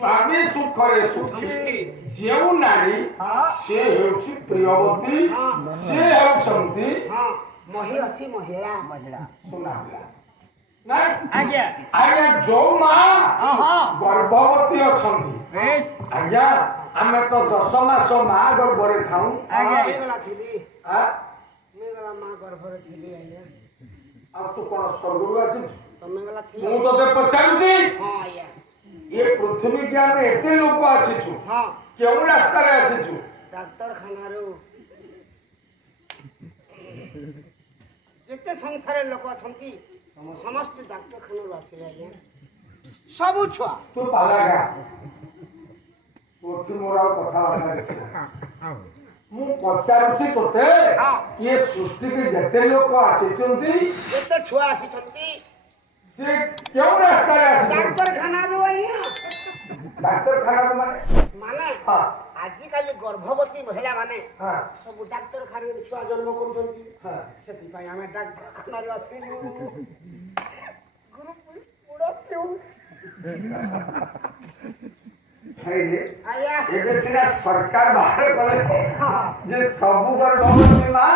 स्वामी सुखरे सुखी जेउ नारी से हेउची प्रियवती से हेउचंती महिला सुना आज्ञा आज्ञा जो माँ गर्भवती अछंती आज्ञा आमे तो 10 मास माँ गर्भरे खाऊ तू कौन स्वर्ग आसी मु तो पचारुची ये पृथ्वी के आमे एते लोक आसीछु केउ रास्ता रे आसीछु डाक्टर खाना जेते संसार लोक अछंती समस्त डाक्टर खाना आसी आज्ञा सब छुआ तू पालागा पोथी मोरा कथा मु पचारुची तोते ये सृष्टि के जते लोक आसीचंती जेते छुआ आसीचंती से केउ रास्ता रे आसी डाक्टर खाना रो आइया डाक्टर खाना माने आजि काली गर्भवती महिला माने सब डाक्टर खाना छुआ जन्म करूछंती सेति पई हमें डाक्टर खाना रो आसी गुरु पूरा क्यों ଏବେ ସିନା ସରକାର ବାହାର କଲେ ଯେ ସବୁ ଗର୍ଭବତୀ ମା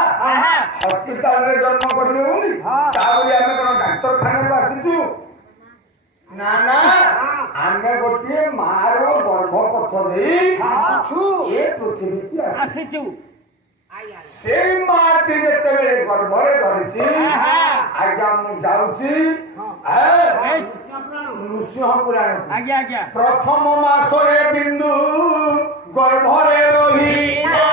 ହସ୍ପିଟାଲରେ ଜନ୍ମ କରିବେ ବୋଲି ତାପରେ ଆମେ କଣ ଡାକ୍ତରଖାନାକୁ ଆସିଛୁ ନା ନା ଆମେ ଗୋଟିଏ ମାର ଗର୍ଭପଥ ଦେଇ ଆସିଛୁ ଏ ପୃଥିବୀକୁ ଆସିଛୁ ସେ ମାଟି ଯେତେବେଳେ ଗର୍ଭରେ ଧରିଛି ଆଜ୍ଞା ମୁଁ ଯାଉଛି ନୃସିଂହ ପୁରାଣ ଆଜ୍ଞା ଆଜ୍ଞା ପ୍ରଥମ ମାସରେ ବିନ୍ଦୁ ଗର୍ଭରେ ରହିଲା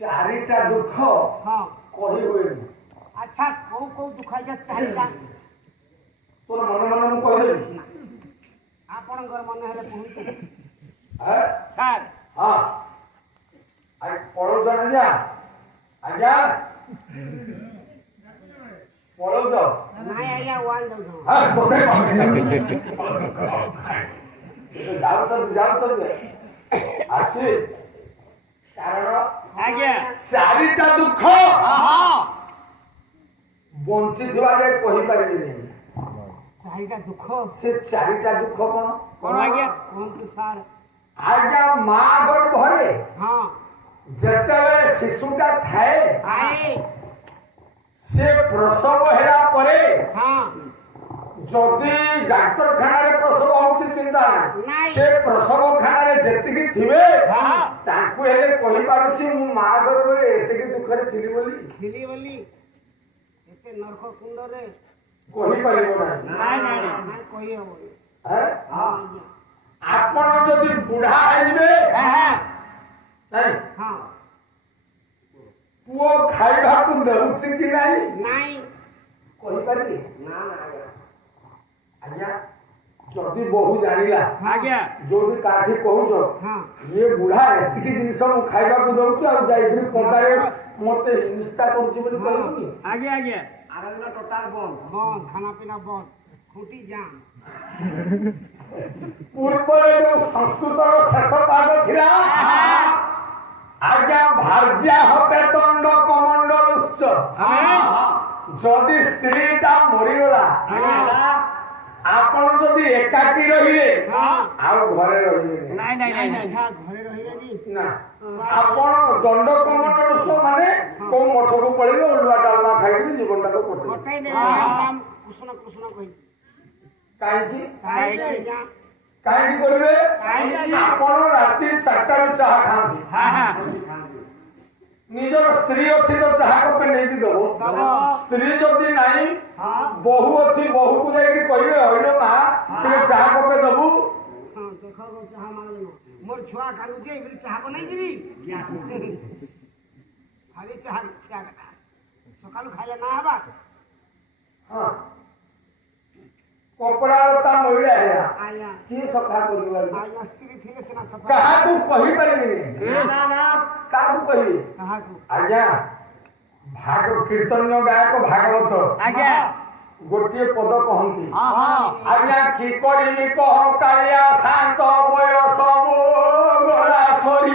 चारिटा दुख कही हुए अच्छा को दुख आइजा चारिटा तोर मन मन मु कहले आपनकर मन हेले कहू सर हां आई पड़ो जण जा आज्ञा पड़ो जो नाही आइया वाल दो हां तोते जाओ तो आसी कारण आज्ञा चारिटा दुख बंची थिबा जे कहि परिबे चारिटा दुख से चारिटा दुख कोन आज्ञा कोन तू सार आज्ञा मां गर्भरे हां जेतेबेले शिशुटा थाए आए से प्रसव हेला परे हां जदि डाक्तरखाना प्रसव होची चिंता ना से प्रसव खाना जेतिकी थिबे ताकू हेले कहि पारुची मु मा गर्भरे एतिकी दुखरे थिली बोली एते नरक कुंड रे कहि परिबो ना ना कहि हो ଆପଣ ଯଦି ବୁଢା ହେଇଯିବେ ନାଇଁ ପୁଅ ଖାଇବାକୁ ଦେଉଛି କି ନାହିଁ ନାଇଁ କହିପାରିବେ? ନା ଆଜ୍ଞା ଯଦି ବହୁ ଜାଣିଲା ଆଜ୍ଞା ଯୋଉଠି କାଠି କହୁଛ ଇଏ ବୁଢା ଏତିକି ଜିନିଷ ମୁଁ ଖାଇବାକୁ ଦଉଛି ଆଉ ଯାଇଥିଲି ପଦାରେ ମତେ ହିଂସା କରୁଛି ବୋଲି କହିବୁନି। ଆଜ୍ଞା ଆଜ୍ଞା ଆର ଦିନ ଟୋଟାଲ ବନ୍ଦ ଖାନା ପିନା ବନ୍ଦ ଖୁଟି ଜାମ୍ ପୂର୍ବରେ ଯୋଉ ସଂସ୍କୃତର ଶେଷ ପାଦ ଥିଲା ଆଜ୍ଞା ଭାର୍ଯ୍ୟା ହତେ ଦଣ୍ଡ କମଣ୍ଡଳ ଉତ୍ସ ଯଦି ସ୍ତ୍ରୀଟା ମରିଗଲା ଆପଣ ଯଦି ଏକାକି ରହିବେ ଆଉ ଘରେ ରହିବେନି ନାଇଁ ନାଇଁ ନାଇଁ ନାଇଁ ଘରେ ରହିବେନି ନା ଆପଣ ଦଣ୍ଡ କମଣ୍ଡଳ ଉତ୍ସ ମାନେ କୋଉ ମଠକୁ ପଳେଇବେ ଅଲୁଆ ଡାଲମା ଖାଇକି ଜୀବନଟାକୁ କଟାଇ କଟେଇବେ। ଦେବେ କୁସୁନ କହି କାହିଁକି ଆଜ୍ଞା କାହିଁକି କରିବେ? ଆପଣ ରାତି 4ଟାରୁ ଚାହା ଖାଆନ୍ତି ନିଜର ସ୍ତ୍ରୀ ଅଛି ତ ଚାହା କପେ ନେଇକି ଦବ ସ୍ତ୍ରୀ ଯଦି ନାହିଁ ବୋହୁ ଅଛି ବୋହୂକୁ ଯାଇକି କହିବେ ହଇଲ ମା ଟିକେ ଚାହା କପେ ଦବୁ ଦେଖ ଚାହା ମାରିବ ମୋର ଛୁଆ କାଢୁଛି ଏଇଠି ଚାହା ବନେଇଯିବି ଖାଲି ଚାହା ସକାଳୁ ଖାଇଲେ ନା ହେବା କପଡା ତା ମହିଳା ହେଲା ଆଜ୍ଞା କିଏ ସଫା କରିବ ଆଜ୍ଞା ସ୍ତ୍ରୀ ଥିଲେ ସିନା ସଫା କାହାକୁ କହିପାରିବିନି କାହାକୁ କହିବି କାହାକୁ ଆଜ୍ଞା ଭାଗ କୀର୍ତ୍ତନ୍ୟ ଗାୟକ ଭାଗବତ ଆଜ୍ଞା ଗୋଟିଏ ପଦ କହନ୍ତି ଆଜ୍ଞା କି କରିବି କହ କାଳିଆ ଶାନ୍ତ ବୟସ ମୋ ଗଲା ସରି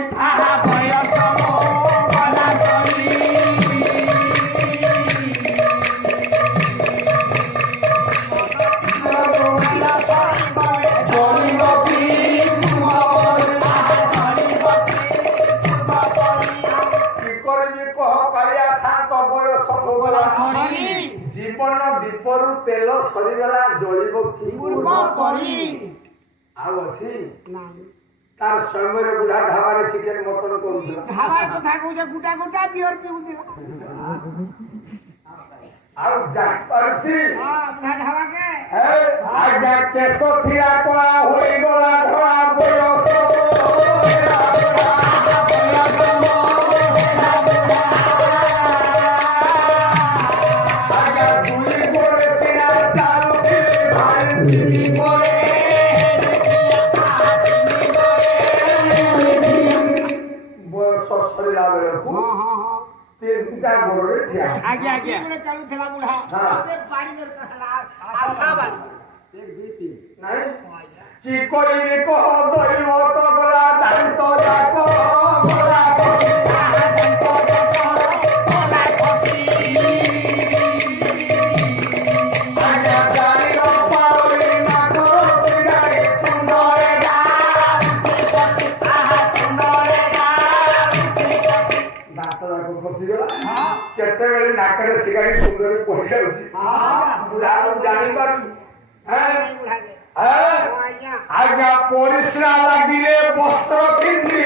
ବୟସ ଗଲା ସରି ଜୀବନ ଦୀପରୁ ତେଲ ସରିଗଲା ଜଳିବ କି ଆଉ ଅଛି ତାର ସମୟରେ ବୁଢା ଢାବାରେ ଚିକେନ ମଟନ କରୁଥିଲା ଢାବା କଥା କହୁଛ ଗୋଟା ଗୋଟା ପିଓର ପିଉଥିଲା ଆଉ ଜାଣିପାରୁଛି ଢାବାକେ ଆଜ୍ଞା କେଶ ଥିଲା କଳା ହୋଇଗଲା ଧଳା ବୟସ ଆଜ୍ଞା ଆଜ୍ଞା ଚାଲୁଥିଲା ବୁଢା ଆଶା ବାଣୀ কি করিবি কহ দৈব তো গলা দান্ত যাক গলা খসি আজ্ঞা জানিল পাউলি মাখো সিগারে সুন্দরে দান্ত যাক খসিগলা কেতেবেলে নাকরে সিগারে সুন্দরে পড়ে যাଉଛି বুড়া জানিপারুনি আজ্ঞা পরিশ্রা লাগিলে বস্ত্র কিনি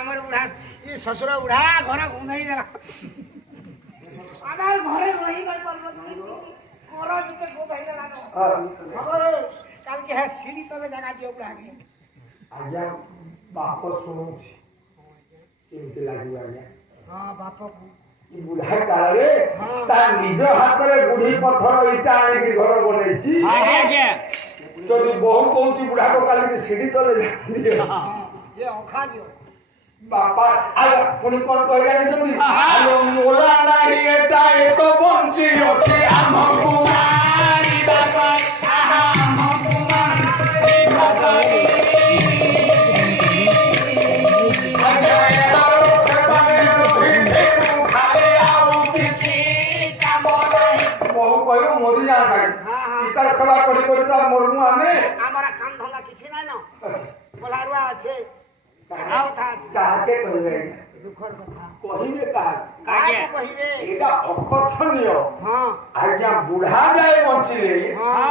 আমার বুড়া শ্বশুর বুড়া ঘরে ঘুমাই দেলা আমার ঘরে রহি গই বলবো করো দিতে খুব হইলা লাগো খবর কালকে হ্যাঁ সিঁড়ি তলে জায়গা দিও বুড়াকে আজ্ঞা বাপ শুনুছি কেমতি লাগিব আজ্ঞা হ্যাঁ বাপকু বুঢ়ା କାଳରେ ତା ନିଜ ହାତରେ ବୁଢୀ ପଥର ଇଟା ଆଣିକି ଘର ବନେଇଛି ଆଜ୍ଞା ଯଦି ବୋହୁ କହୁଛି ବୁଢାକୁ କାଲିକି ସିଢି ତଳେ ଦିଅ ଏ ଅଖା ଦିଅ ବାପା ଆଜ୍ଞା ପୁଣି କଣ କହି ଜାଣିଛନ୍ତି ମୋଲା ନାହିଁ ଏଟା ଏକ ବଞ୍ଚି ଅଛି ଆମକୁ ମାରିବା ପାଇଁ ଆମକୁ ମାରିବା ପାଇଁ ବହୁ କହିବ ମରି ଯାଆନ୍ତା ତାର ସେବା କରି କରି ତାର ମରମୁ ଆମେ আমার কাম ধন্দা কিছু নাই না পোলারুয়া আছে ତାହା କଥା ଅଛି। କାହାକେ କହିବେ ଦୁଃଖର କଥା କହିବେ କାହାକୁ କାହାକୁ କହିବେ ଏଇଟା ଅକଥନୀୟ ହଁ ଆଜ୍ଞା ବୁଢା ଯାଏ ବଞ୍ଚିଲେ ହଁ